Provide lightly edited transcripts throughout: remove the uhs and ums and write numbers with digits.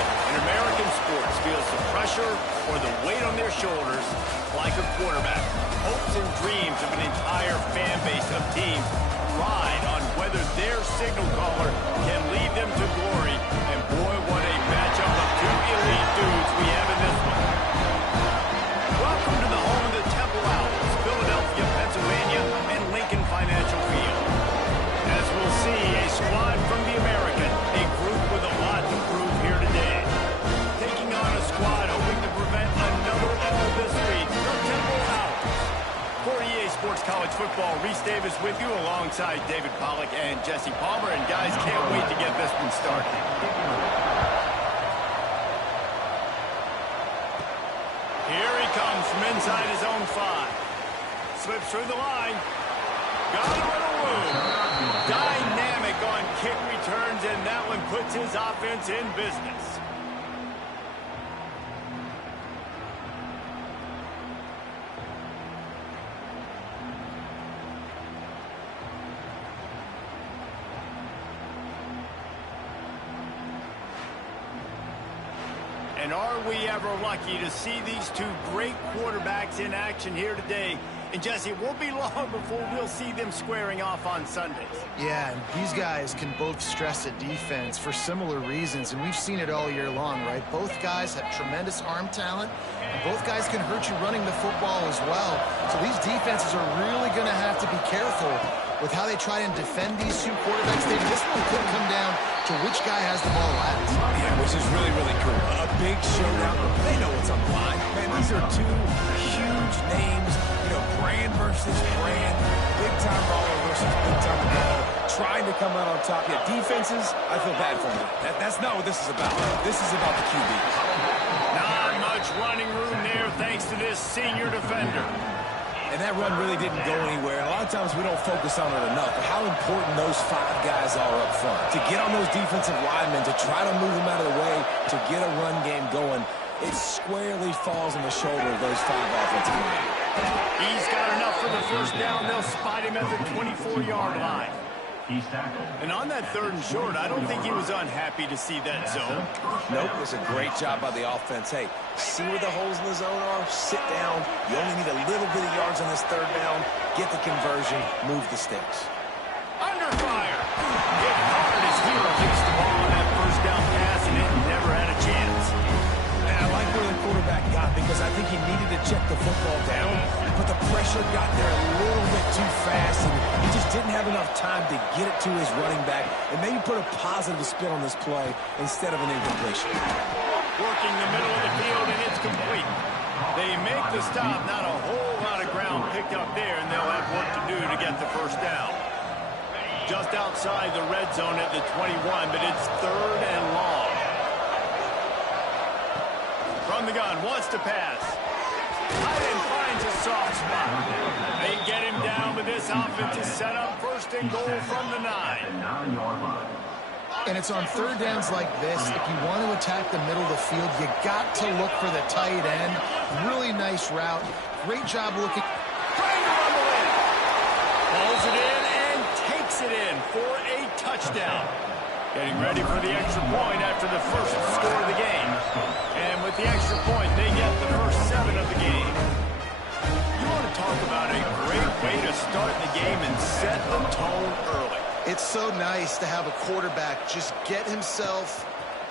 it. In American sports, feels the pressure or the weight on their shoulders like a quarterback. Hopes and dreams of an entire fan base of teams ride on whether their signal caller can lead them to glory. And boy, what a matchup of two elite dudes we have in this one. Welcome to the home of the Temple Owls, Philadelphia, Pennsylvania, and Lincoln Financial Field. As we'll see, a squad from the American, a group with a lot to prove here today. Taking on a squad hoping to prevent another all this week, the Temple Owls. For EA Sports College Football, Reese Davis with you alongside David Pollack and Jesse Palmer. And guys, can't wait to get this one started. Here he comes from inside his own 5. Slips through the line. Got him with a room. Dynamic on kick returns, and that one puts his offense in business. And are we ever lucky to see these two great quarterbacks in action here today? And Jesse, it won't be long before we'll see them squaring off on Sundays. Yeah, and these guys can both stress a defense for similar reasons, and we've seen it all year long, right? Both guys have tremendous arm talent, and both guys can hurt you running the football as well. So these defenses are really going to have to be careful with how they try and defend these two quarterbacks. This one could come down to which guy has the ball last. Yeah, which is really, really cool. A big showdown. They know what's on the line. Man, these are two huge names. You know, brand versus brand. Big-time baller versus big-time ball. Trying to come out on top. Yeah, defenses, I feel bad for them. That's not what this is about. This is about the QB. Not much running room there thanks to this senior defender. And that run really didn't go anywhere. And a lot of times we don't focus on it enough. But how important those 5 guys are up front. To get on those defensive linemen, to try to move them out of the way, to get a run game going, it squarely falls on the shoulder of those 5 offensive linemen. He's got enough for the first down. They'll spot him at the 24-yard line. And on that 3rd and short, I don't think he was unhappy to see that zone. Nope, it's a great job by the offense. Hey, see where the holes in the zone are? Sit down. You only need a little bit of yards on this 3rd down. Get the conversion. Move the sticks. Under fire. Hit hard as he released the ball on that first down pass, and it never had a chance. And I like where the quarterback got because I think he needed to check the football down, but the pressure got there a little bit too fast, and he just didn't have enough time to get it to his running back and maybe put a positive spin on this play instead of an incompletion. Working the middle of the field, and it's complete. They make the stop. Not a whole lot of ground picked up there, and they'll have work to do to get the first down. Just outside the red zone at the 21, but it's 3rd and long. From the gun, wants to pass. Tight end finds a soft spot. They get him down, but this offense is set up 1st and goal from the 9. And it's on 3rd downs like this. If you want to attack the middle of the field, you got to look for the tight end. Really nice route. Great job looking. Trying to rumble in. Pulls it in and takes it in for a touchdown. Getting ready for the extra point after the first score of the game. And with the extra point, they get the first 7 of the game. You want to talk about a great way to start the game and set the tone early. It's so nice to have a quarterback just get himself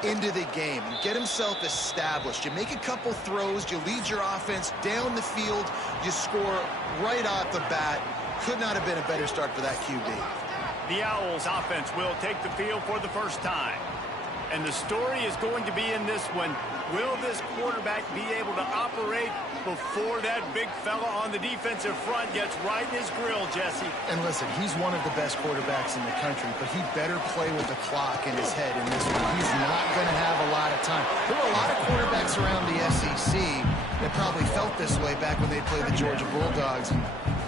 into the game and get himself established. You make a couple throws, you lead your offense down the field, you score right off the bat. Could not have been a better start for that QB. The Owls offense will take the field for the first time. And the story is going to be in this one. Will this quarterback be able to operate before that big fella on the defensive front gets right in his grill, Jesse? And listen, he's one of the best quarterbacks in the country, but he better play with the clock in his head in this one. He's not going to have a lot of time. There were a lot of quarterbacks around the SEC that probably felt this way back when they played the Georgia Bulldogs.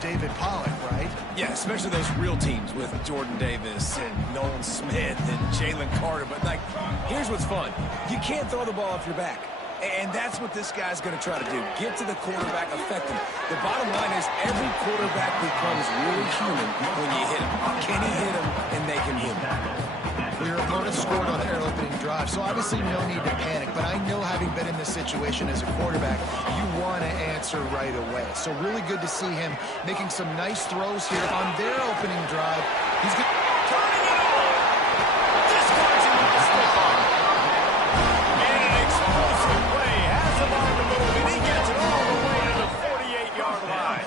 David Pollack, right? Yeah, especially those real teams with Jordan Davis and Nolan Smith and Jalen Carter. But, like, here's what's fun. You can't throw the ball off your back. And that's what this guy's going to try to do. Get to the quarterback, affect him. The bottom line is every quarterback becomes really human when you hit him. Can he hit him and make him human? For your opponent, haven't scored on their opening drive, so obviously no need to panic. But I know, having been in this situation as a quarterback, you want to answer right away. So really good to see him making some nice throws here on their opening drive. He's good. Turning it on. Discards him with the stiff arm. And an explosive play. Has him on the move, and he gets it all the way to the 48-yard line.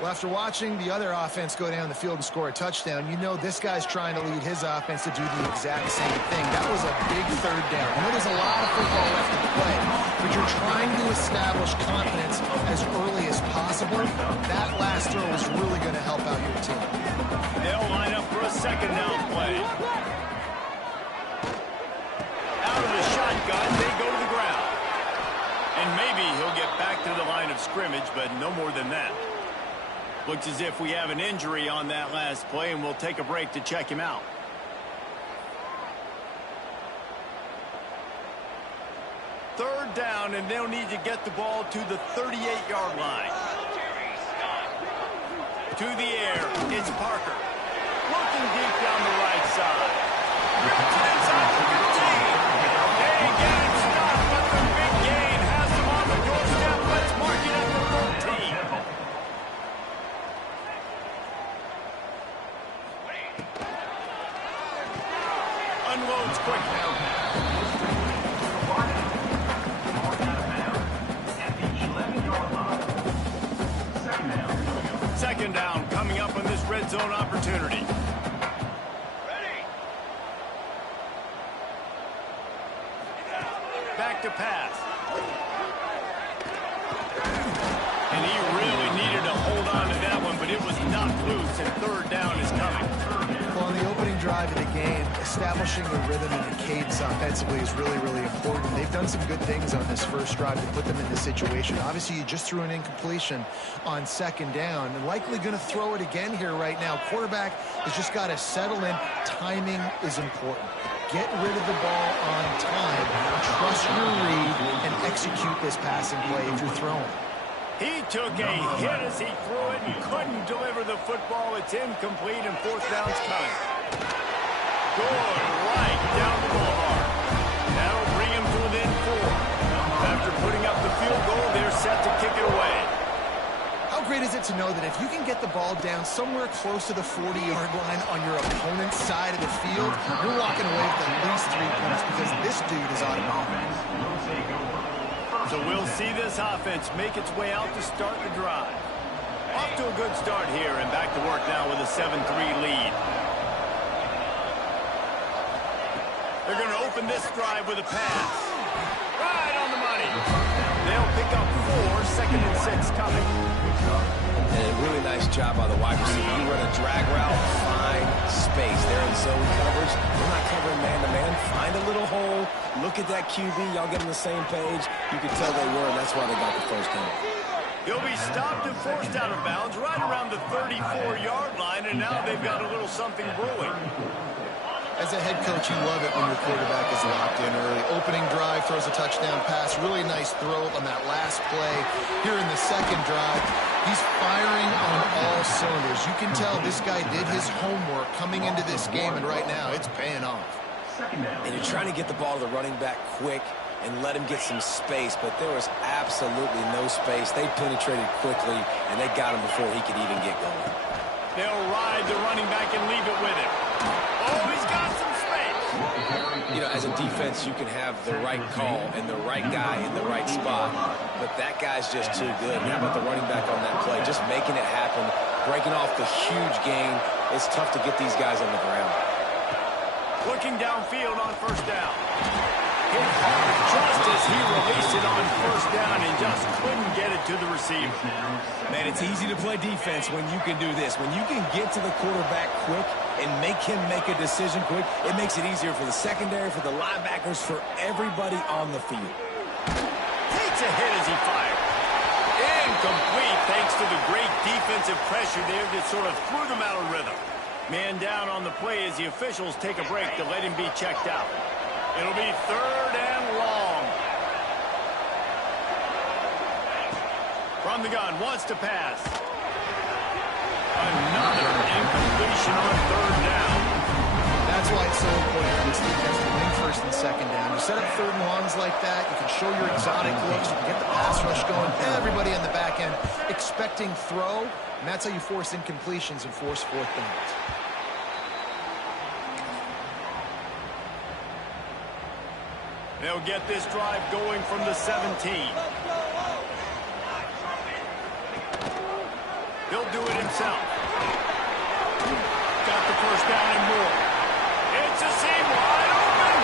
Well, after watching the other offense go down the field and score a touchdown, you know this guy's trying to lead his offense to do the exact same thing. That was a big third down. I know there's a lot of football left to play, but you're trying to establish confidence as early as possible. That last throw is really going to help out your team. They'll line up for a second down play. Out of the shotgun, they go to the ground. And maybe he'll get back to the line of scrimmage, but no more than that. Looks as if we have an injury on that last play, and we'll take a break to check him out. Third down, and they'll need to get the ball to the 38-yard line. To the air, it's Parker. Looking deep down the right side. Ripped it inside the 15. They get it stopped, but the big gain has them on the doorstep. Let's mark it at the 13. Unloads quickly. Second down coming up on this red zone opportunity. Back to pass. And he really needed to hold on to that one, but it was knocked loose, and third down is coming. Well, on the opening drive of the game, establishing a rhythm and a cadence offensively is really, really important. They've done some good things on this first drive to put them in this situation. Obviously, you just threw an incompletion on second down, and likely going to throw it again here right now. Quarterback has just got to settle in. Timing is important. Get rid of the ball on time. Trust your read and execute this passing play if you're throwing. He took a hit as he threw it and couldn't deliver the football. It's incomplete, and fourth down's coming. Good right down the boulevard. That'll bring him to within 4. After putting up the field goal, they're set to kick it away. How great is it to know that if you can get the ball down somewhere close to the 40-yard line on your opponent's side of the field, you're walking away with at least 3 points because this dude is automatic. So we'll see this offense make its way out to start the drive. Off to a good start here, and back to work now with a 7-3 lead. They're going to open this drive with a pass. Right on the money. They'll pick up 4, second and 6 coming. And a really nice job by the wide receiver. You run a drag route, find space. They're in zone coverage. They're not covering man-to-man. Find a little hole. Look at that QB. Y'all get on the same page. You can tell they were, and that's why they got the first down. He'll be stopped and forced out of bounds right around the 34-yard line, and now they've got a little something brewing. As a head coach, you love it when your quarterback is locked in early. Opening drive, throws a touchdown pass. Really nice throw on that last play. Here in the second drive, he's firing on all cylinders. You can tell this guy did his homework coming into this game, and right now it's paying off. And you're trying to get the ball to the running back quick and let him get some space, but there was absolutely no space. They penetrated quickly, and they got him before he could even get going. They'll ride the running back and leave it with him. Oh, he's got some space. You know, as a defense, you can have the right call and the right guy in the right spot, but that guy's just too good. And how about the running back on that play? Just making it happen, breaking off the huge gain. It's tough to get these guys on the ground. Looking downfield on first down. Hit hard just as he released it on first down and just couldn't get it to the receiver. Man, it's easy to play defense when you can do this. When you can get to the quarterback quick and make him make a decision quick, it makes it easier for the secondary, for the linebackers, for everybody on the field. Takes a hit as he fired. Incomplete thanks to the great defensive pressure there that sort of threw them out of rhythm. Man down on the play as the officials take a break to let him be checked out. It'll be third and long. From the gun, wants to pass. Another incompletion on third down. That's why it's so important third and longs like that. You can show your exotic looks. You can get the pass rush going. Everybody on the back end expecting throw, and that's how you force incompletions and force fourth downs. They'll get this drive going from the 17. He'll do it himself. Got the first down and more. It's a seam wide open.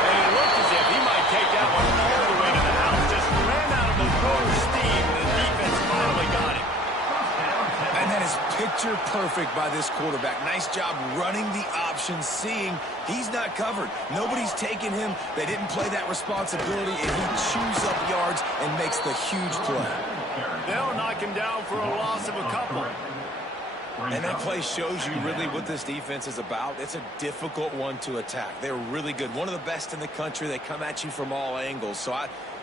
And it looks as if he might take that one all the way to the house. Just ran out of the road steam. The defense finally got him. And that is picture perfect by this quarterback. Nice job running the option, seeing he's not covered. Nobody's taking him. They didn't play that responsibility, and he chews up yards and makes the huge play. They'll knock him down for a loss of a couple. And that play shows you really what this defense is about. It's a difficult one to attack. They're really good. One of the best in the country. They come at you from all angles. So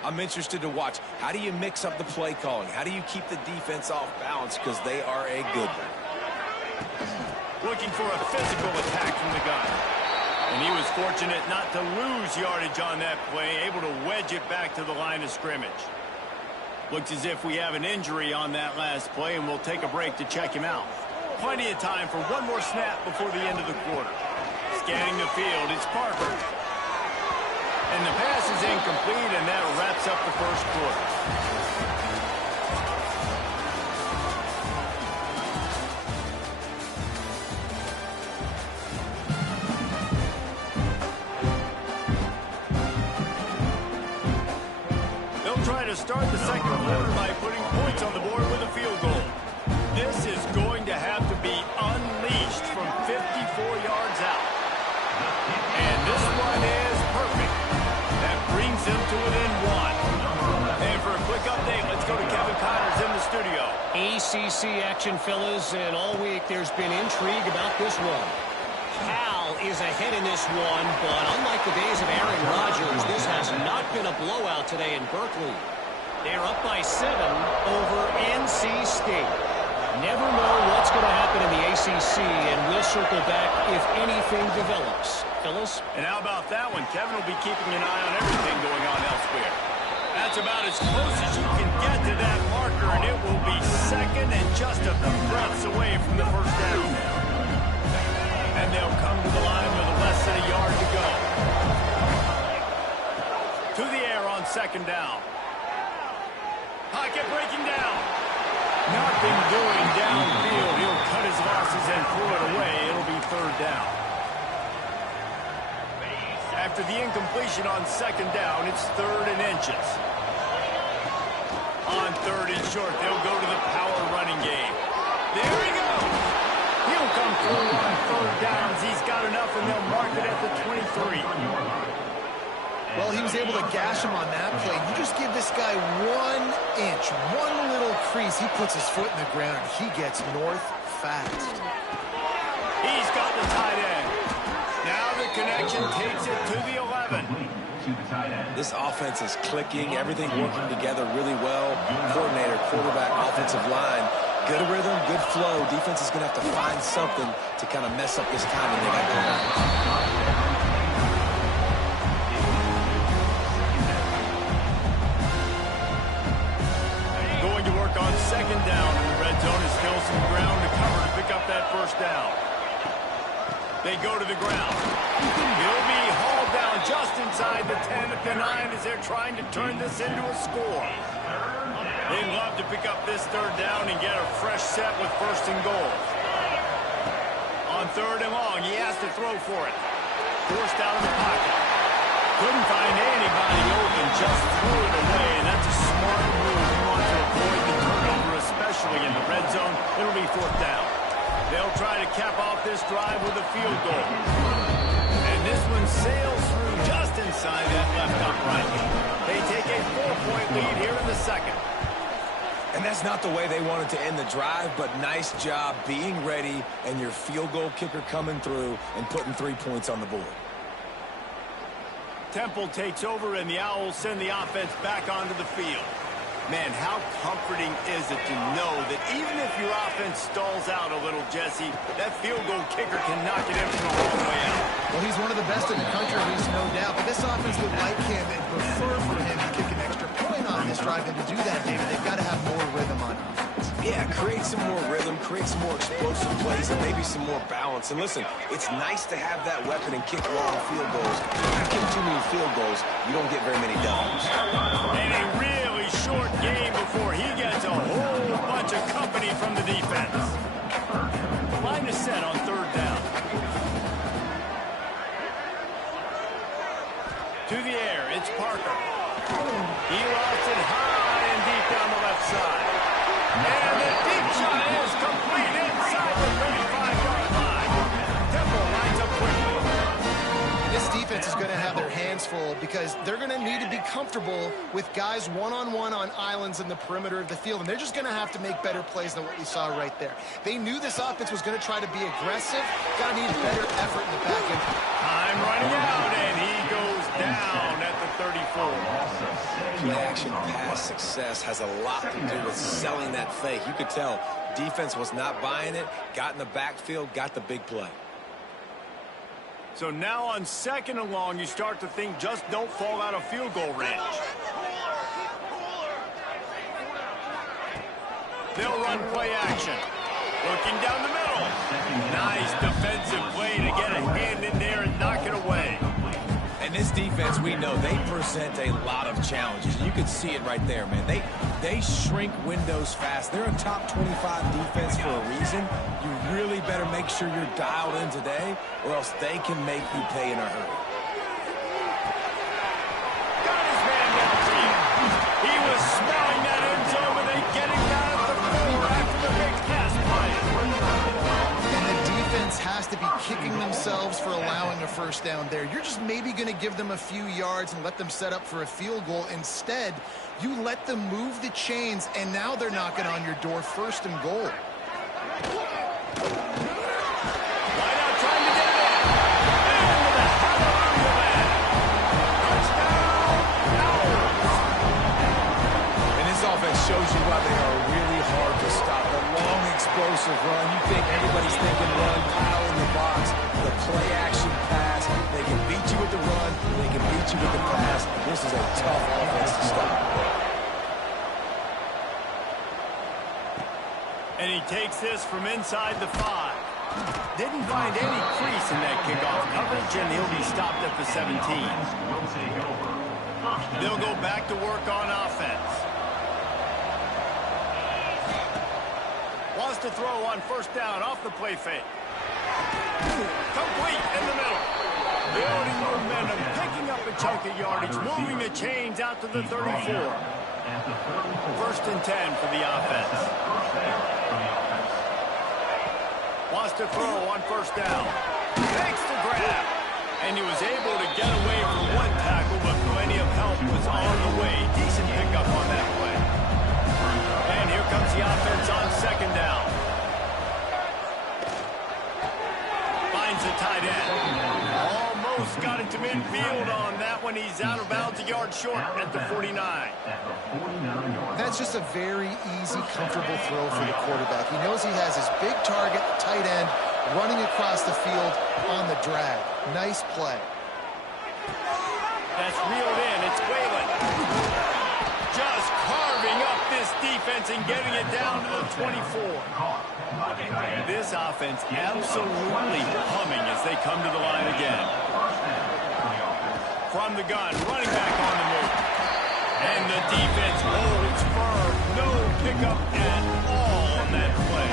I'm interested to watch. How do you mix up the play calling? How do you keep the defense off balance? Because they are a good one. Looking for a physical attack from the gun. And he was fortunate not to lose yardage on that play, able to wedge it back to the line of scrimmage. Looks as if we have an injury on that last play, and we'll take a break to check him out. Plenty of time for one more snap before the end of the quarter. Scanning the field, it's Parker. And the pass is incomplete, and that wraps up the first quarter. Try to start the second quarter by putting points on the board with a field goal. This is going to have to be unleashed from 54 yards out. And this one is perfect. That brings them to within one. And for a quick update, let's go to Kevin Connors in the studio. ACC action, fellas, and all week there's been intrigue about this one. Cal is ahead in this one, but unlike the days of Aaron Rodgers, this has not been a blowout today in Berkeley. They're up by 7 over NC State. Never know what's going to happen in the ACC, and we'll circle back if anything develops. Phyllis? And how about that one? Kevin will be keeping an eye on everything going on elsewhere. That's about as close as you can get to that marker, and it will be second and just a few breaths away from the first down. And they'll come to the line with less than a yard to go. To the air on second down. Pocket breaking down. Nothing doing downfield. He'll cut his losses and throw it away. It'll be third down. After the incompletion on second down, it's third and inches. On third and short, they'll go to the power running game. There he goes. He'll come through on third downs. He's got enough, and they'll mark it at the 23. Well, he was able to gash him on that play. You just give this guy 1 inch, one little crease. He puts his foot in the ground. He gets north fast. He's got the tight end. Now the connection takes it to the 11. This offense is clicking. Everything working together really well. Coordinator, quarterback, offensive line. Good rhythm, good flow. Defense is going to have to find something to kind of mess up this timing they got going on. On second down in the red zone is still some ground to cover to pick up that first down. They go to the ground. He'll be hauled down just inside the 10 at the 9 as they're trying to turn this into a score. They'd love to pick up this third down and get a fresh set with first and goal. On third and long, he has to throw for it. Forced out of the pocket. Couldn't find anybody open, just threw it away, and that's a smart move. You want to avoid the turnover, especially in the red zone. It'll be fourth down. They'll try to cap off this drive with a field goal. And this one sails through just inside that left upright. They take a 4-point lead here in the second. And that's not the way they wanted to end the drive, but nice job being ready and your field goal kicker coming through and putting 3 points on the board. Temple takes over, and the Owls send the offense back onto the field. Man, how comforting is it to know that even if your offense stalls out a little, Jesse, that field goal kicker can knock it in from a long way out. Well, he's one of the best in the country, there's no doubt. But this offense would like him and prefer for him to kick an extra point on this drive. And to do that, David, they've got to have more rhythm on offense. Yeah, create some more rhythm, create some more explosive plays, and maybe some more balance. And listen, it's nice to have that weapon and kick long field goals. If you kick too many field goals, you don't get very many W's. And a really short game before he gets a whole bunch of company from the defense. Line is set on third down. To the air, it's Parker. He lost it high and deep down the left side. And the deep shot is complete inside the 35-yard line. Temple lines up quickly. This defense is going to have their hands full because they're going to need to be comfortable with guys one-on-one on islands in the perimeter of the field, and they're just going to have to make better plays than what we saw right there. They knew this offense was going to try to be aggressive. Got to need better effort in the back end. Time running out, and he goes down at the 34. Play-action pass success has a lot to do with selling that fake. You could tell defense was not buying it, got in the backfield, got the big play. So now on second and long, you start to think just don't fall out of field goal range. They'll run play action. Looking down the middle. Nice defensive play to get a hand in there and knock it away. And this defense, we know, they present a lot of challenges. You can see it right there, man. They shrink windows fast. They're a top 25 defense for a reason. You really better make sure you're dialed in today, or else they can make you pay in a hurry. Got his man down for you. He was smelling that end zone, but they get him down at the 4 after the big pass play. And the defense has to be kicking themselves for allowing a first down there. You're just maybe going to give them a few yards and let them set up for a field goal. Instead, you let them move the chains, and now they're knocking on your door first and goal. Wide out trying to get it in. And with a hallelujah man. Touchdown, Owls. And this offense shows you why they are really hard to stop. The long, explosive run. You think everybody's thinking run, pile in the box. The play-action pass. They can beat you with the run. They can beat you with the pass. This is a tough offense to stop. And he takes this from inside the 5. Didn't find any crease in that kickoff coverage, and he'll be stopped at the 17. They'll go back to work on offense. Wants to throw on first down off the play fake. Complete in the middle. Building momentum, picking up a chunk of yardage, moving the chains out to the 34. First and 10 for the offense. Wants to throw on first down. Makes the grab. And he was able to get away from one tackle, but plenty of help was on the way. Decent pickup on that play. And here comes the offense on second down. Finds the tight end. Almost got it to midfield on that one. He's out of bounds, a yard short at the 49. That's just a very easy, comfortable throw for the quarterback. He knows he has his big target, the tight end, running across the field on the drag. Nice play. That's reeled in. It's Whalen. Just carving up this defense and getting it down to the 24. This offense absolutely humming as they come to the line again. From the gun, running back on the move. And the defense holds firm. No pickup at all on that play.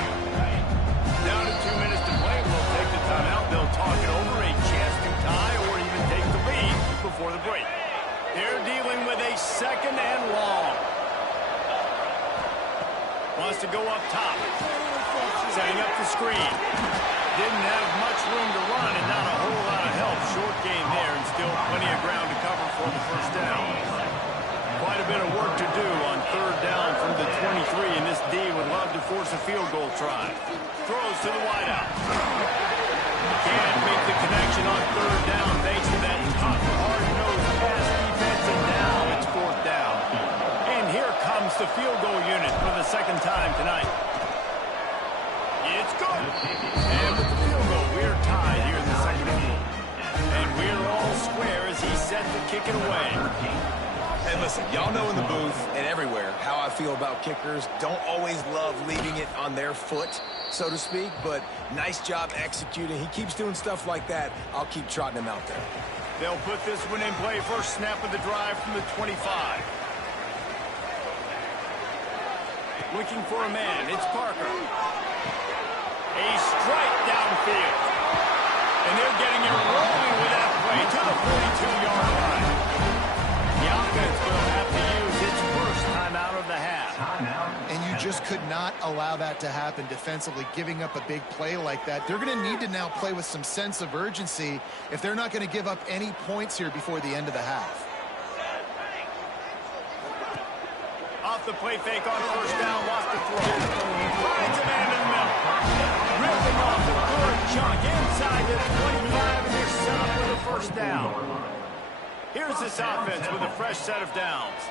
Down to 2 minutes to play. We'll take the timeout. They'll talk it over. A chance to tie or even take the lead before the break. They're dealing with a second and long. Wants to go up top. Setting up the screen. Didn't have much room to run and not a whole lot of help. Short game there and still plenty of ground to cover for the first down. Quite a bit of work to do on third down from the 23, and this D would love to force a field goal try. Throws to the wideout. Can't make the connection on third down thanks to that tough, hard-nosed pass defense, and now it's fourth down. And here comes the set to kick it away. Hey, listen, y'all know in the booth and everywhere how I feel about kickers. Don't always love leaving it on their foot, so to speak, but nice job executing. He keeps doing stuff like that. I'll keep trotting him out there. They'll put this one in play. First snap of the drive from the 25. Looking for a man. It's Parker. A strike downfield. And they're getting it rolling with that play to the 42-yard line. The offense will have to use its first timeout of the half. And you just could not allow that to happen defensively, giving up a big play like that. They're going to need to now play with some sense of urgency if they're not going to give up any points here before the end of the half. Off the play fake on first down, lost the throw. Finds a man in the middle. Ripping off a good chunk inside the 25, and they're set up with a first down. Here's this offense with a fresh set of downs.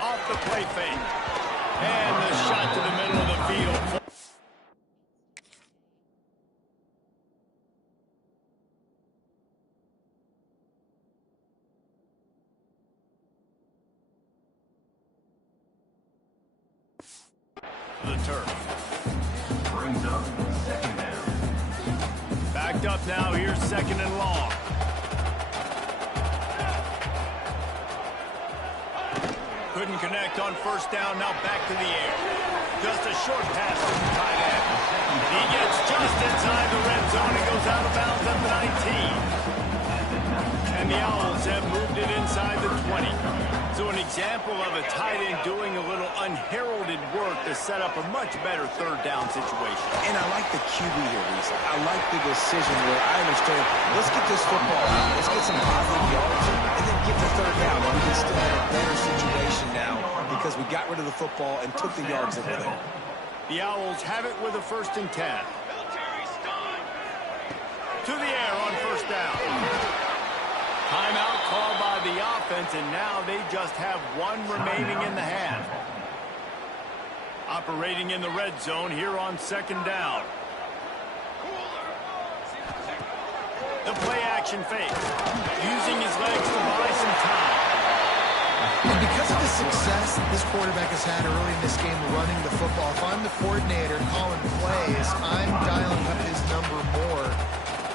Off the play fake. And the shot to the middle of the field. The turf. Brings up second down. Backed up now. Here's second and long. Couldn't connect on first down. Now back to the air. Just a short pass to the tight end. He gets just inside the red zone and goes out of bounds at the 19. And the Owls have moved it inside the 20. So an example of a tight end doing a little unheralded work to set up a much better third down situation. And I like the QB here, Lisa. I like the decision where I understand, let's get this football out. Let's get some positive yards and then get the third down. And we can still have a better situation now because we got rid of the football and took the yards that were there. The Owls have it with a 1st and 10. To the air on first down. Timeout called by the offense, and now they just have one remaining in the half. Operating in the red zone here on second down. The play action fake. Using his legs to buy some time. And because of the success that this quarterback has had early in this game running the football, if I'm the coordinator calling plays, I'm dialing up his number more.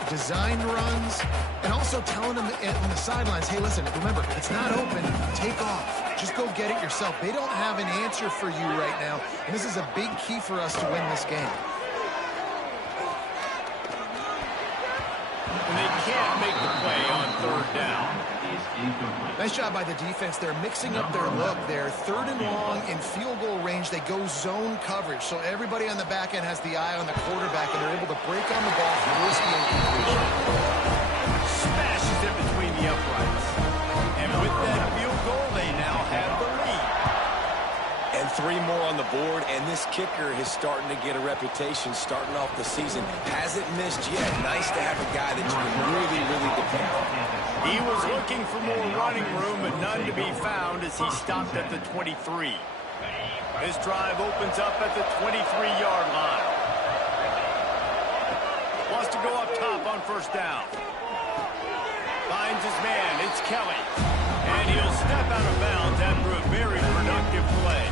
Design runs, and also telling them on the sidelines, hey, listen, remember, it's not open, take off. Just go get it yourself. They don't have an answer for you right now, and this is a big key for us to win this game. And they can't make the play on third down. Nice job by the defense. They're mixing up their look there. Third and long in field goal range. They go zone coverage. So everybody on the back end has the eye on the quarterback, and they're able to break on the ball, force the incompletion. Smashes it between the uprights. And with that field goal, they now have the lead. And 3 more on the board, and this kicker is starting to get a reputation starting off the season. Hasn't missed yet. Nice to have a guy that you can really, really depend on. He was looking for more running room, but none to be found as he stopped at the 23. This drive opens up at the 23-yard line. Wants to go up top on first down. Finds his man. It's Kelly. And he'll step out of bounds after a very productive play.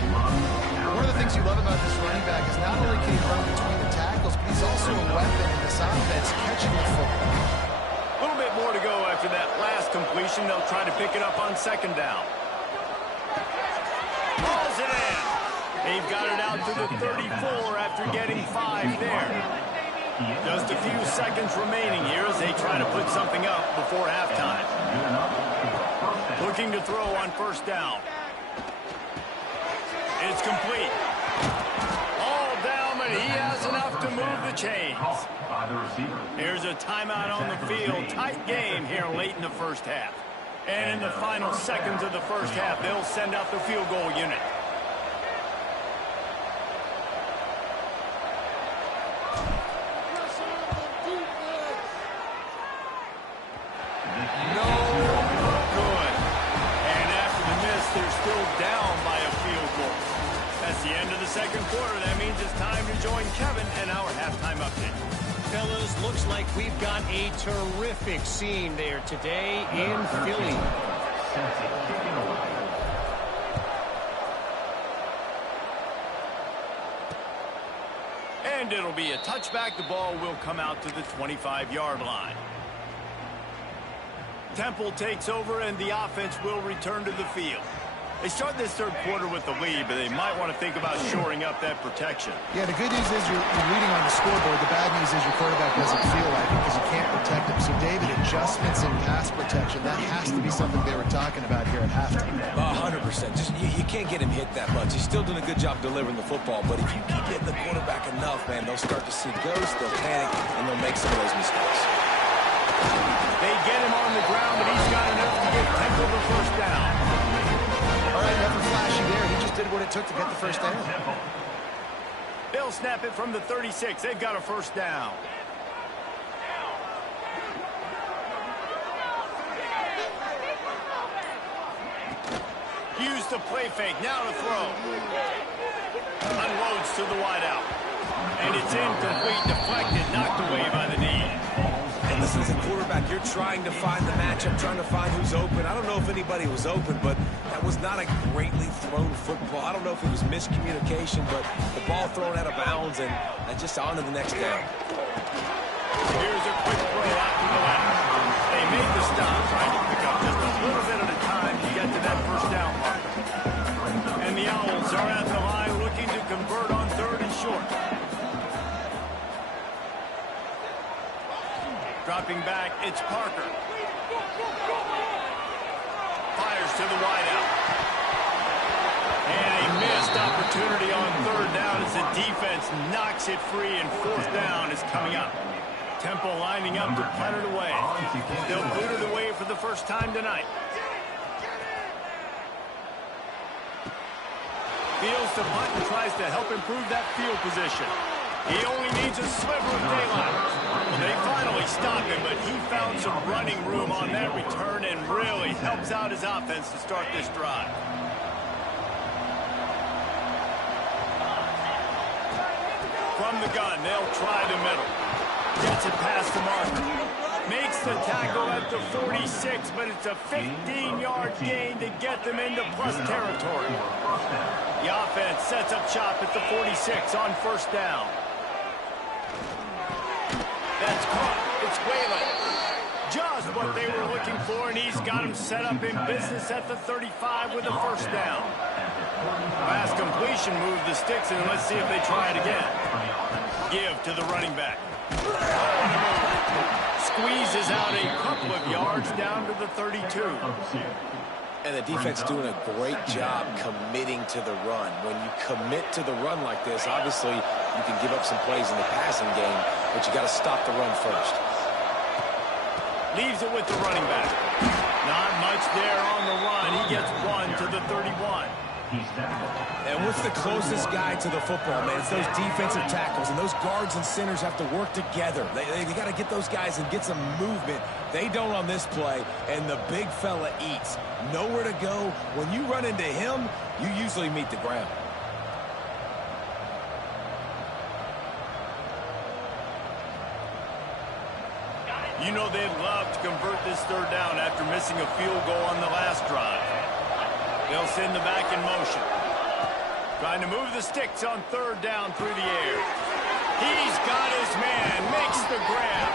One of the things you love about this running back is not only can he run between the tackles, but he's also a weapon in this offense, catching the football. A little bit more to go after that last completion. They'll try to pick it up on second down. Hauls it in. They've got it out to the 34 after getting 5 there. Just a few seconds remaining here as they try to put something up before halftime. Looking to throw on first down. It's complete. All down, but he has enough to move the chains. Here's a timeout on the field. Tight game here late in the first half. And in the final seconds of the first half, they'll send out the field goal unit. No good. And after the miss, they're still down by a field goal. That's the end of the second quarter. That means it's time to join Kevin and our halftime update. fellas. Looks like we've got a terrific scene there today in Philly. And it'll be a touchback. The ball will come out to the 25-yard line. Temple takes over, and the offense will return to the field. They start this third quarter with the lead, but they might want to think about shoring up that protection. Yeah, the good news is you're reading on the scoreboard. The bad news is your quarterback doesn't feel like it because you can't protect him. So, David, adjustments in pass protection, that has to be something they were talking about here at halftime. 100%. Just you can't get him hit that much. He's still doing a good job delivering the football, but if you keep hitting the quarterback enough, man, they'll start to see ghosts, they'll panic, and they'll make some of those mistakes. They get him on the ground, but he's got enough to get Temple the first down. All right, nothing flashy there. He just did what it took to get the first down. They'll snap it from the 36. They've got a first down. Use the play fake. Now to throw. Unloads to the wideout. And it's incomplete, deflected, knocked away by the knee. And listen, as a quarterback, you're trying to find the matchup, trying to find who's open. I don't know if anybody was open, but that was not a greatly thrown football. I don't know if it was miscommunication, but the ball thrown out of bounds and just on to the next down. Here's a quick throw out to the left. They make the stop, trying to pick up just a little bit at a time to get to that first down mark. And the Owls are at the line looking to convert on third and short. Dropping back, it's Parker. Fires to the wideout. And a missed opportunity on third down as the defense knocks it free, and fourth down is coming up. Temple lining up to punt it away. They'll boot it away for the first time tonight. Fields to punt and tries to help improve that field position. He only needs a sliver of daylight. Well, they finally stop him, but he found some running room on that return and really helps out his offense to start this drive. From the gun, they'll try the middle. Gets it past the marker. Makes the tackle at the 46, but it's a 15-yard gain to get them into plus territory. The offense sets up shop at the 46 on first down. That's caught. It's Whalen. Just what they were looking for, and he's got him set up in business at the 35 with a first down. Last completion moved the sticks, and let's see if they try it again. Give to the running back. Squeezes out a couple of yards down to the 32. And the defense doing a great job committing to the run. When you commit to the run like this, obviously you can give up some plays in the passing game, but you got to stop the run first. Leaves it with the running back. Not much there on the run. He gets one to the 31. And what's the closest guy to the football, man? It's those defensive tackles, and those guards and centers have to work together. They got to get those guys and get some movement. They don't on this play, and the big fella eats. Nowhere to go. When you run into him, you usually meet the ground. You know they'd love to convert this third down after missing a field goal on the last drive. They'll send the back in motion. Trying to move the sticks on third down through the air. He's got his man, makes the grab.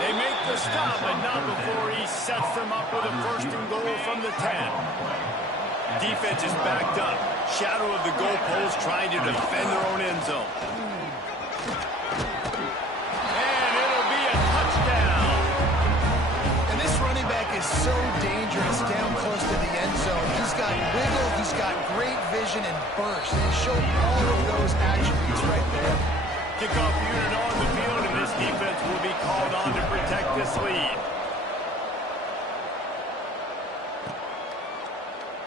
They make the stop, but not before he sets them up with a first and goal from the 10. Defense is backed up. Shadow of the goalpost trying to defend their own end zone. And it'll be a touchdown. And this running back is so dangerous down close to the end zone. He's got wiggle, he's got great vision and burst. He showed all of those attributes right there. Kickoff unit on the field, and this defense will be called on to protect this lead.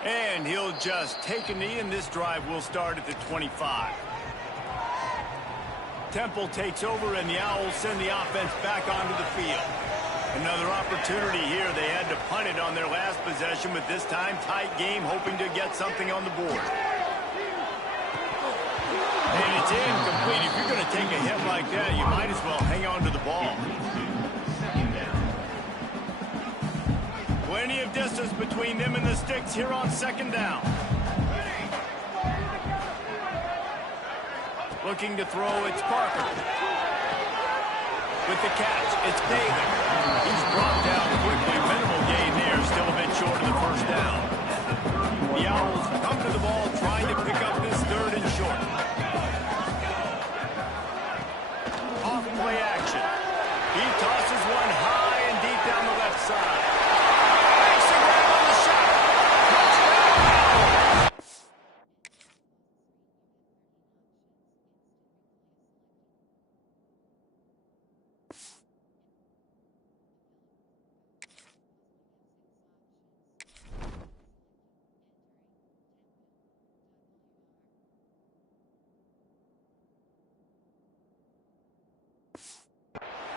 And he'll just take a knee, and this drive will start at the 25. Temple takes over, and the Owls send the offense back onto the field. Another opportunity here. They had to punt it on their last possession, but this time tight game, hoping to get something on the board. And It's incomplete. If you're going to take a hit like that, you might as well hang on to the ball. Plenty of distance between them and the sticks here on second down. Looking to throw, it's Parker. With the catch, it's David. He's brought down quickly. Minimal gain there, still a bit short of the first down. The Owls come to the ball, trying to pick up this third and short. Off play action. He tosses one high and deep down the left side. Makes a grab on the shot. Touchdown!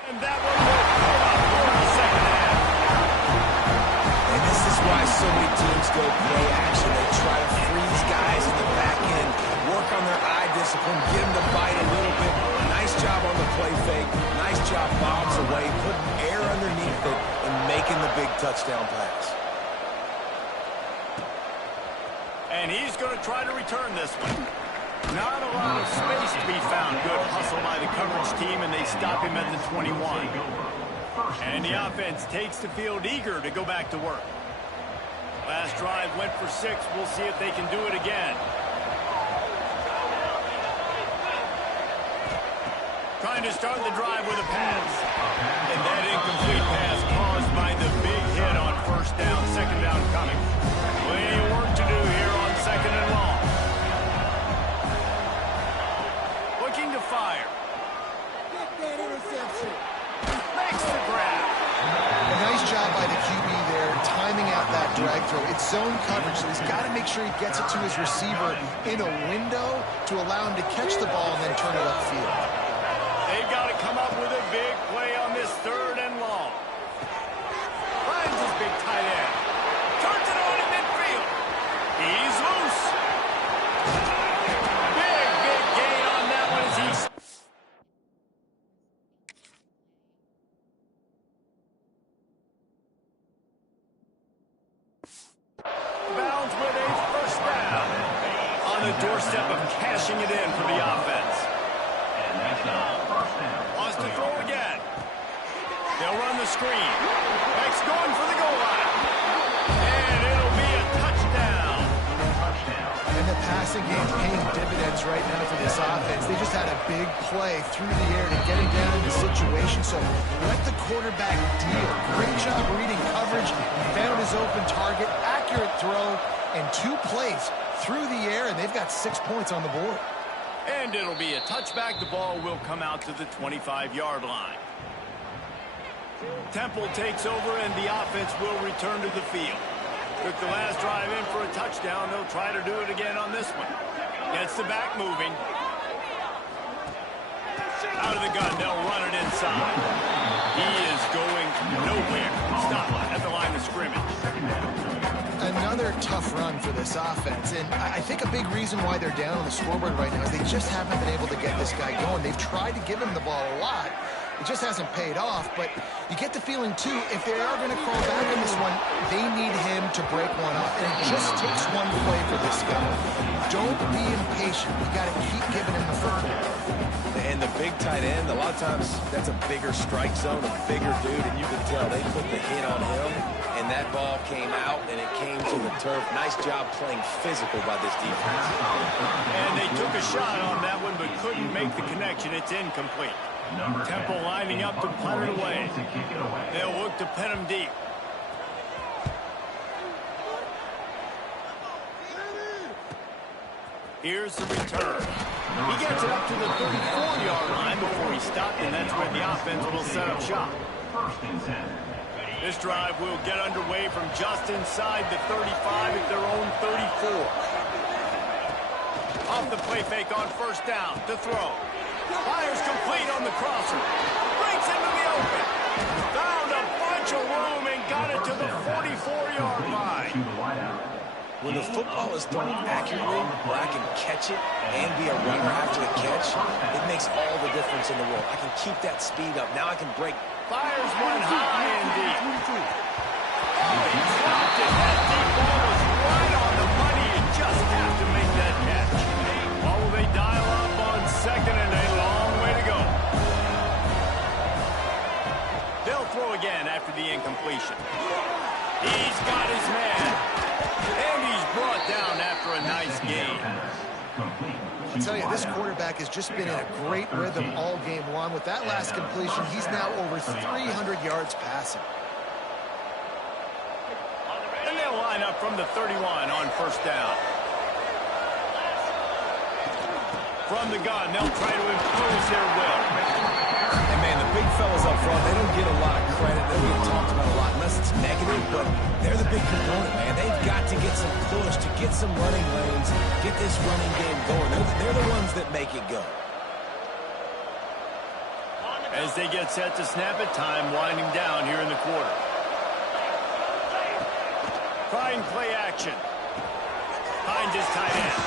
And that one will come up for the second half. And this is why so many teams go play action. They try to freeze guys in the back end, work on their eye discipline, get them to bite a little bit. Nice job on the play fake. Nice job bombs away, putting air underneath it and making the big touchdown pass. And he's going to try to return this one. Not a lot of space to be found. Good hustle by the coverage team, and they stop him at the 21. And the offense takes the field eager to go back to work. Last drive went for 6. We'll see if they can do it again. Trying to start the drive with a pass. And that incomplete pass caused by the big hit on first down, second down coming. Plenty of work to do here on second and long. Looking to fire. Get that interception. Makes the grab. A nice job by the QB there, timing out that drag throw. It's zone coverage, so he's got to make sure he gets it to his receiver in a window to allow him to catch the ball and then turn it upfield. They've got to come up with a big play on this third and long. Finds his big tight end. Turns it on in midfield. He's loose. Big gain on that one as he's... Bounds with a first down. On the doorstep of cashing it in for the offense. And that's now first down. Wants to throw again. They'll run the screen. Beck's going for the goal line. And it'll be a touchdown. And the passing game's paying dividends right now for this offense. They just had a big play through the air to get him down in the situation. So let the quarterback deal. Great job reading coverage. Found his open target. Accurate throw. And 2 plays through the air, and they've got 6 points on the board. And it'll be a touchback. The ball will come out to the 25-yard line. Temple takes over, and the offense will return to the field. Took the last drive in for a touchdown. They'll try to do it again on this one. Gets the back moving. Out of the gun, they'll run it inside. He is going nowhere. Stop at the line of scrimmage. Another tough run for this offense, and I think a big reason why they're down on the scoreboard right now is they just haven't been able to get this guy going. They've tried to give him the ball a lot. It just hasn't paid off, but you get the feeling, too, if they are going to crawl back in this one, they need him to break one off, and it just takes one play for this guy. Don't be impatient. You got to keep giving him the football. And the big tight end, a lot of times that's a bigger strike zone, a bigger dude, and you can tell they put the hit on him, and that ball came out, and it came to the turf. Nice job playing physical by this defense. And they took a shot on that one, but couldn't make the connection. It's incomplete. Temple lining up to punt it away. They'll look to pin him deep. Here's the return. He gets it up to the 34-yard line before he stopped, and that's where the offense will set up shop. This drive will get underway from just inside the 35 at their own 34. Off the play fake on first down to throw. Fires complete on the crosser. Breaks into the open. Found a bunch of room and got it to the 44-yard line. When the football is thrown accurately, where I can catch it and be a runner after the catch, it makes all the difference in the world. I can keep that speed up. Now I can break. Fires one high and deep. Oh, he dropped it. That deep ball was right on the money. You just have to make that catch. Well, will they dial up on second and a long way to go? They'll throw again after the incompletion. He's got his man. And he's brought down after a nice game. I'll tell you, this quarterback has just been in a great rhythm all game long. With that last completion, he's now over 300 yards passing. And they'll line up from the 31 on first down. From the gun, they'll try to impose their will. And, man, the big fellas up front, they don't get a lot of credit. They don't get talked about a lot unless it's negative, but they're the big component, man. They've got to get some push, to get some running lanes, get this running game going. They're the ones that make it go. As they get set to snap it, time winding down here in the quarter. Trying play action. Finds his tight end.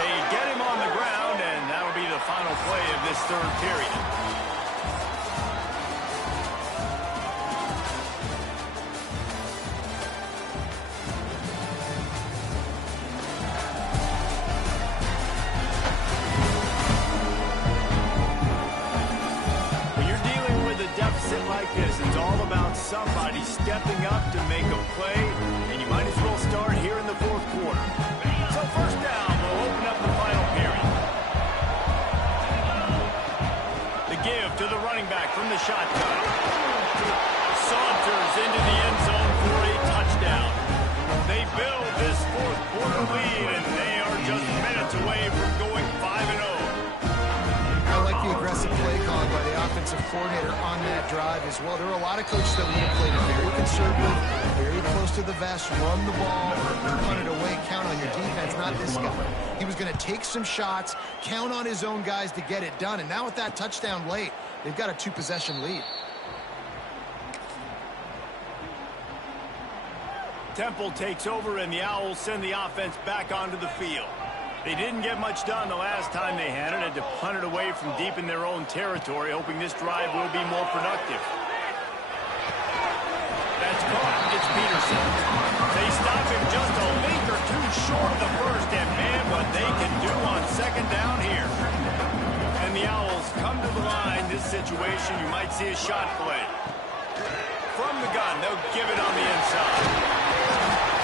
They get him on the ground, and that'll be the final play of this third period. Like this, it's all about somebody stepping up to make a play, and you might as well start here in the fourth quarter. So first down will open up the final period. The give to the running back from the shotgun. Saunters into the end zone for a touchdown. They build this fourth quarter lead, and they are just minutes away from going 5-0. I like the aggressive play calling by the offensive coordinator on that drive as well. There are a lot of coaches that would have played it very conservative, very close to the vest, run the ball, punt it away, count on your defense, not this guy. He was going to take some shots, count on his own guys to get it done, and now with that touchdown late, they've got a two-possession lead. Temple takes over, and the Owls send the offense back onto the field. They didn't get much done the last time they had it. Had to punt it away from deep in their own territory, hoping this drive will be more productive. That's caught. It's Peterson. They stop him just a link or two short of the first, and man, what they can do on second down here. And the Owls come to the line. This situation, you might see a shot play. From the gun, they'll give it on the inside.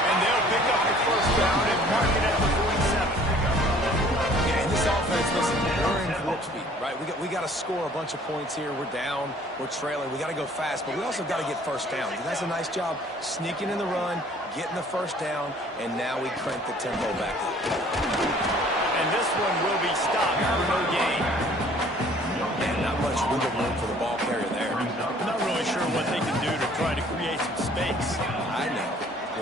And they'll pick up the first down and mark it at the 47. This offense, listen, we're in warp speed, right? We got to score a bunch of points here. We're down. We're trailing. We got to go fast, but we also got to get first down. And that's a nice job sneaking in the run, getting the first down, and now we crank the tempo back up. And this one will be stopped for no gain. Man, not much wiggle room for the ball carrier there. I'm not really sure what they can do to try to create some space. I know.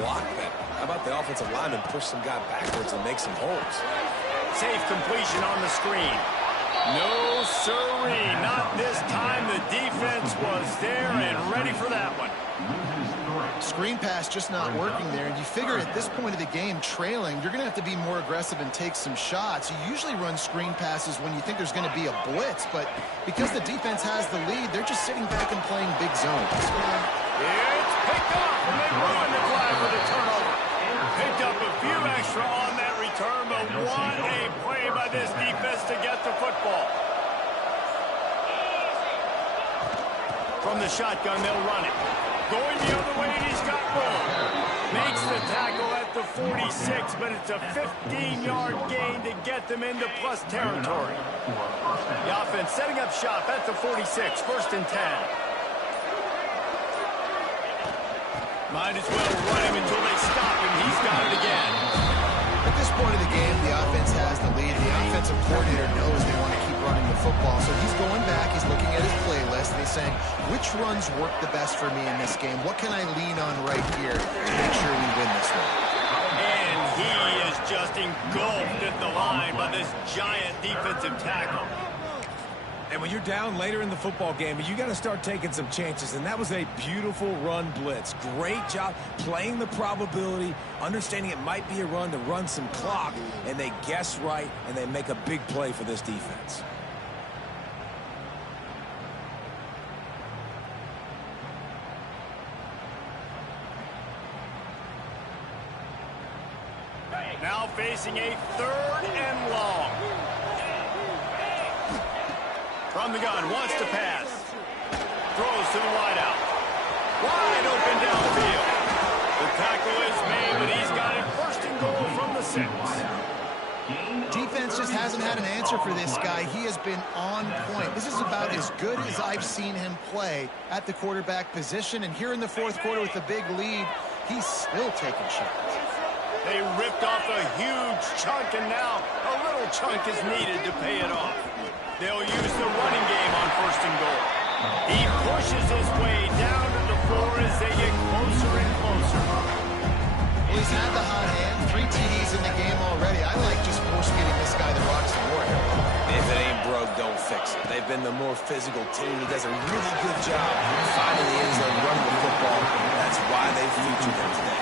Block that. How about the offensive lineman push some guy backwards and make some holes? Safe completion on the screen. No, sirree, not this time. The defense was there and ready for that one. Screen pass just not working there, and you figure at this point of the game, trailing, you're going to have to be more aggressive and take some shots. You usually run screen passes when you think there's going to be a blitz, but because the defense has the lead, they're just sitting back and playing big zones. It's picked up, and they ruin the drive with a turnover. Picked up a few extra on that return, but what a play by this defense to get the football. From the shotgun, they'll run it. Going the other way, and he's got room. Makes the tackle at the 46, but it's a 15-yard gain to get them into plus territory. The offense setting up shop at the 46, 1st and 10. Might as well run him until they stop him. He's got it again. At this point of the game, the offense has the lead. The offensive coordinator knows they want to keep running the football, so he's going back, he's looking at his playlist, and he's saying, which runs work the best for me in this game? What can I lean on right here to make sure we win this one? And he is just engulfed at the line by this giant defensive tackle. And when you're down later in the football game, you got to start taking some chances. And that was a beautiful run blitz. Great job playing the probability, understanding it might be a run to run some clock. And they guess right, and they make a big play for this defense. Now facing a 3rd and long. From the gun, wants to pass. Throws to the wideout. Wide open downfield. The tackle is made, but he's got it 1st and goal from the 6. Defense just hasn't had an answer for this guy. He has been on point. This is about as good as I've seen him play at the quarterback position. And here in the 4th quarter with a big lead, he's still taking shots. They ripped off a huge chunk, and now a little chunk is needed to pay it off. They'll use the running game on 1st and goal. He pushes his way down to the floor as they get closer and closer. Well, he's had the hot hand, 3 TDs in the game already. I like just force feeding this guy the rocks and more. If it ain't broke, don't fix it. They've been the more physical team. He does a really good job finding the end zone, running the football. That's why they featured him today.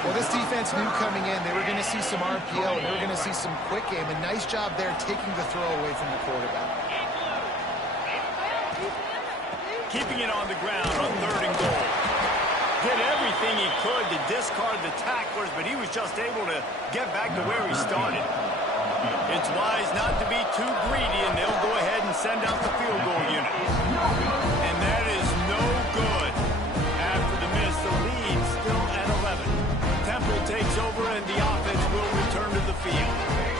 Well, this defense knew coming in they were going to see some RPO and they were going to see some quick game. A nice job there taking the throw away from the quarterback. Keeping it on the ground on 3rd and goal. Did everything he could to discard the tacklers, but he was just able to get back to where he started. It's wise not to be too greedy, and they'll go ahead and send out the field goal unit. And that is no good. After the miss, the lead still at 11. Temple takes over, and the offense will return to the field.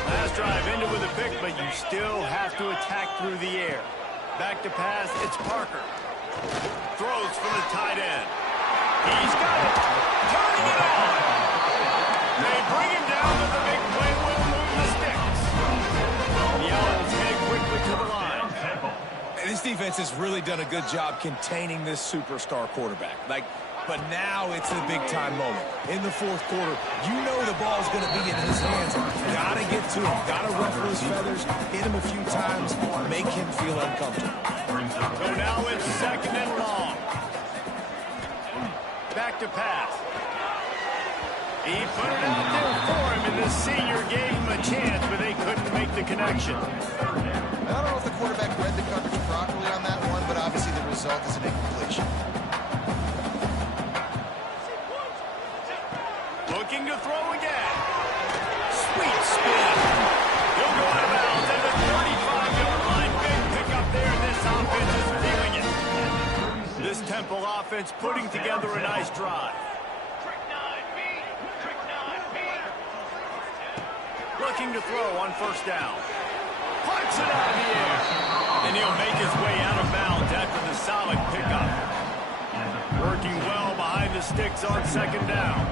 Last drive ended with a pick, but you still have to attack through the air. Back to pass, it's Parker. Throws for the tight end. He's got it. Turning it on. They bring him down to the big play. Will move the sticks. The Owls head quickly to the line. And this defense has really done a good job containing this superstar quarterback. But now it's a big-time moment. In the 4th quarter, you know the ball's going to be in his hands. Got to get to him. Got to ruffle his feathers, hit him a few times, make him feel uncomfortable. So now it's 2nd and long. Back to pass. He put it out there for him, and the senior gave him a chance, but they couldn't make the connection. I don't know if the quarterback read the coverage properly on that one, but obviously the result is an incompletion. Looking to throw again. Sweet spin. He'll go out of bounds at the 35-yard line. Big pickup there, and this offense is feeling it. This Temple offense putting together a nice drive. Looking to throw on 1st down. Punts it out of the air. And he'll make his way out of bounds after the solid pickup. Working well behind the sticks on 2nd down.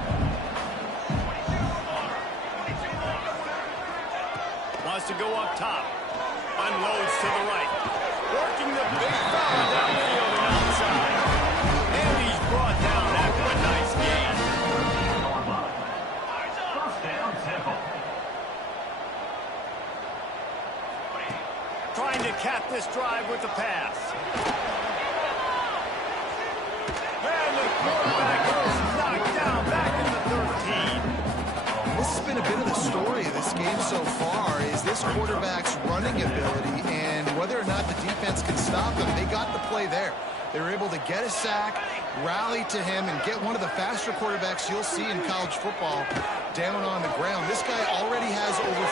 Wants to go up top. Unloads to the right. Working the big foul downfield and outside. And he's brought down after a nice gain. 1st down, Temple. Trying to cap this drive with the pass. And the quarterback is knocked down back in the 13. This has been a bit of the story of this game so far, is this quarterback's running ability and whether or not the defense can stop him. They got the play there. They were able to get a sack, rally to him, and get one of the faster quarterbacks you'll see in college football down on the ground. This guy already has over...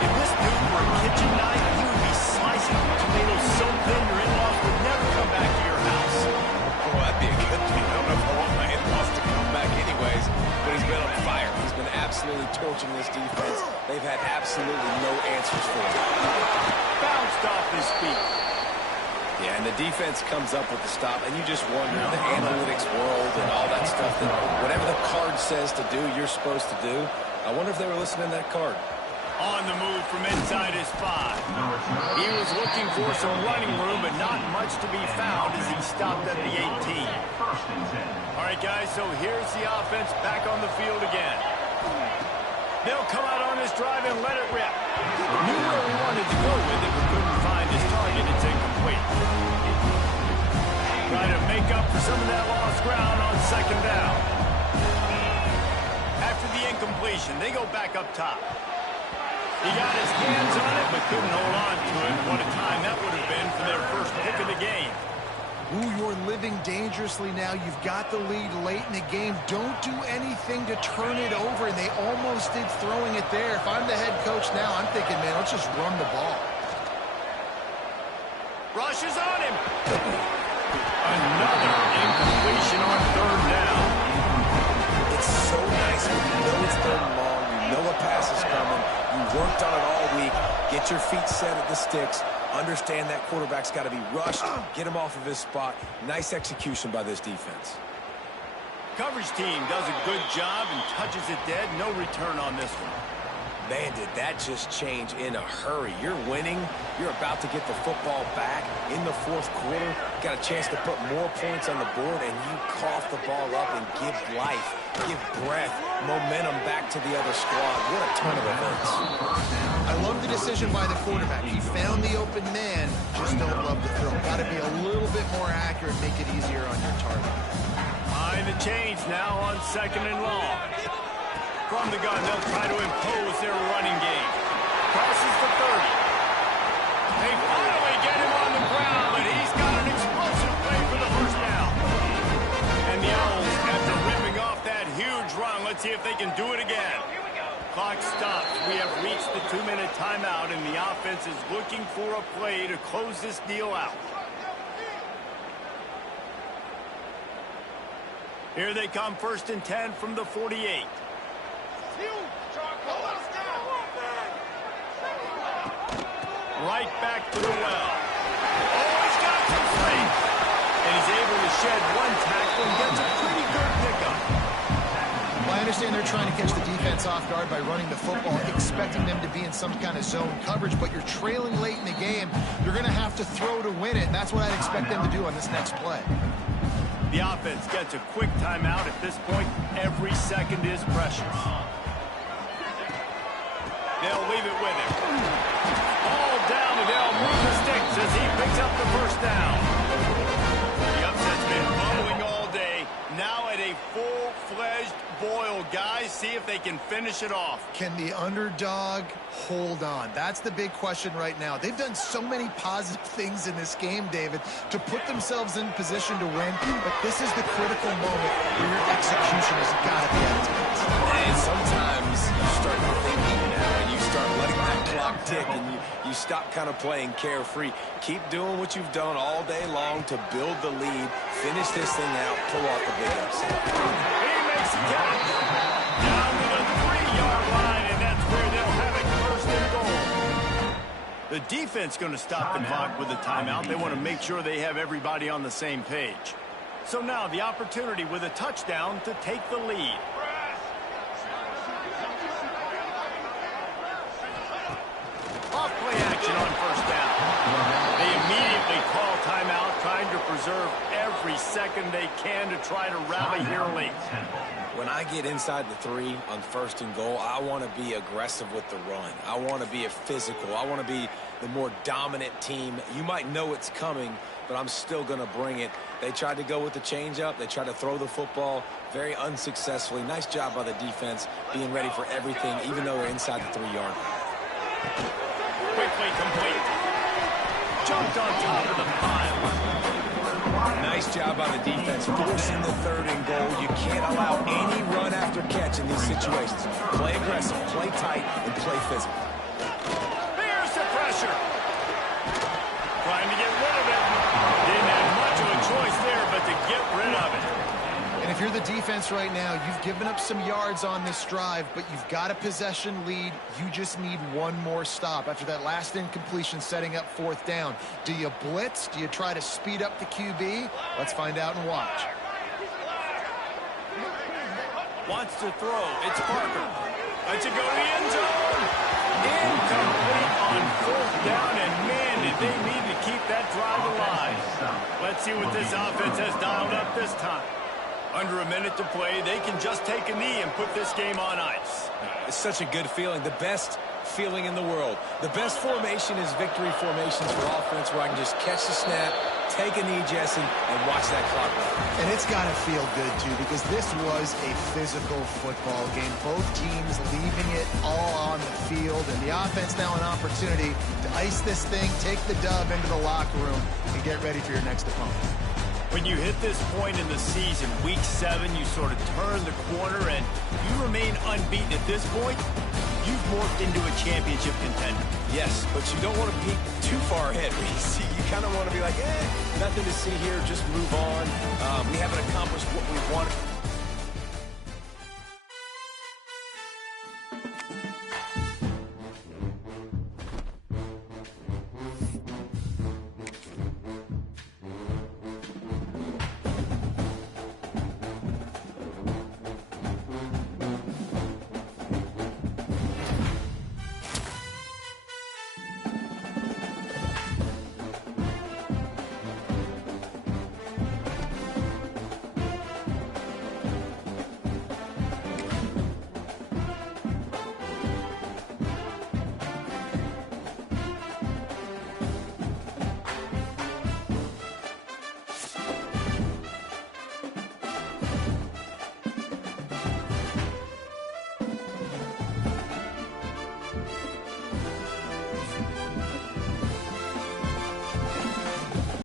If this dude were a kitchen knife, he would be slicing tomatoes so thin your in-laws would never come back to your house. Well, that'd be a good thing. I don't know if I want my in-laws to come back anyways, but he's been on fire. He's been absolutely torching this defense. They've had absolutely no answers for him. Bounced off his feet. Yeah, and the defense comes up with the stop, and you just wonder, the analytics world and all that stuff, that whatever the card says to do, you're supposed to do. I wonder if they were listening to that card. On the move from inside his 5. He was looking for some running room, but not much to be found as he stopped at the 18. 1st and 10. All right, guys, so here's the offense back on the field again. They'll come out on this drive and let it rip. Knew where he wanted to go with it, but couldn't find his target. It's incomplete. Trying to make up for some of that lost ground on second down. After the incompletion, they go back up top. He got his hands on it, but couldn't hold on to it. What a time that would have been for their first pick of the game. Ooh, you're living dangerously now. You've got the lead late in the game. Don't do anything to turn it over, and they almost did throwing it there. If I'm the head coach now, I'm thinking, man, let's just run the ball. Rush is on him. Another incompletion on third down. It's so nice when you know it's third and long, you know a pass is coming, you worked on it all week, get your feet set at the sticks, understand that quarterback's got to be rushed, get him off of his spot. Nice execution by this defense. Coverage team does a good job and touches it dead. No return on this one. Man, did that just change in a hurry. You're winning. You're about to get the football back in the fourth quarter. Got a chance to put more points on the board, and you cough the ball up and give life, give breath, momentum back to the other squad. What a turn of events. I love the decision by the quarterback. He found the open man. Just don't love the throw. Got to be a little bit more accurate, make it easier on your target. Behind the chains now on second and long. From the gun, they'll try to impose their running game. Crosses the 30. They finally get him on the ground, but he's got an explosive play for the first down. And the Owls, after ripping off that huge run, let's see if they can do it again. Clock stops. We have reached the 2-minute timeout, and the offense is looking for a play to close this deal out. Here they come, 1st and 10 from the 48. Right back to the well. Oh, he's got complete. And he's able to shed one tackle and gets a pretty good pickup. Well, I understand they're trying to catch the defense off guard by running the football, expecting them to be in some kind of zone coverage, but you're trailing late in the game. You're going to have to throw to win it, and that's what I'd expect them to do on this next play. The offense gets a quick timeout. At this point, every second is precious. They'll leave it with him. Ball down, and they'll move the sticks as he picks up the first down. The upset's been bubbling all day. Now at a full-fledged boil. Guys, see if they can finish it off. Can the underdog hold on? That's the big question right now. They've done so many positive things in this game, David, to put themselves in position to win, but this is the critical moment where your execution has got to be at its best. And sometimes you start thinking now, and you start letting that clock tick, and you stop kind of playing carefree. Keep doing what you've done all day long to build the lead, finish this thing out, pull off the big upset. He makes the catch. Down to the 3-yard line, and that's where they'll have it, 1st and goal. The defense going to stop the clock with a timeout. They want to make sure they have everybody on the same page. So now the opportunity with a touchdown to take the lead. Off-play action on 1st down. They immediately call timeout, trying to preserve every second they can to try to rally here late. When I get inside the 3 on 1st and goal, I want to be aggressive with the run. I want to be physical. I want to be the more dominant team. You might know it's coming, but I'm still going to bring it. They tried to go with the changeup. They tried to throw the football very unsuccessfully. Nice job by the defense being ready for everything, even though they're inside the 3-yard line. Quickly complete. Jumped on top of the pile. Nice job by the defense, forcing the 3rd and goal. You can't allow any run after catch in these situations. Play aggressive, play tight, and play physical. There's the pressure. Trying to get rid of it. Didn't have much of a choice there, but to get rid of it. And if you're the defense right now, you've given up some yards on this drive, but you've got a possession lead. You just need one more stop after that last incompletion setting up 4th down. Do you blitz? Do you try to speed up the QB? Let's find out and watch. Wants to throw. It's Parker. Lets it go to the end zone. Incomplete on 4th down, and man, did they need to keep that drive alive. Let's see what this offense has dialed up this time. Under a minute to play, they can just take a knee and put this game on ice. It's such a good feeling, the best feeling in the world. The best formation is victory formations for offense where I can just catch the snap, take a knee, Jesse, and watch that clock run. And it's got to feel good, too, because this was a physical football game. Both teams leaving it all on the field, and the offense now an opportunity to ice this thing, take the dub into the locker room, and get ready for your next opponent. When you hit this point in the season, week 7, you sort of turn the corner and you remain unbeaten at this point. You've morphed into a championship contender. Yes, but you don't want to peek too far ahead, Reese. You kind of want to be like, nothing to see here, just move on. We haven't accomplished what we wanted.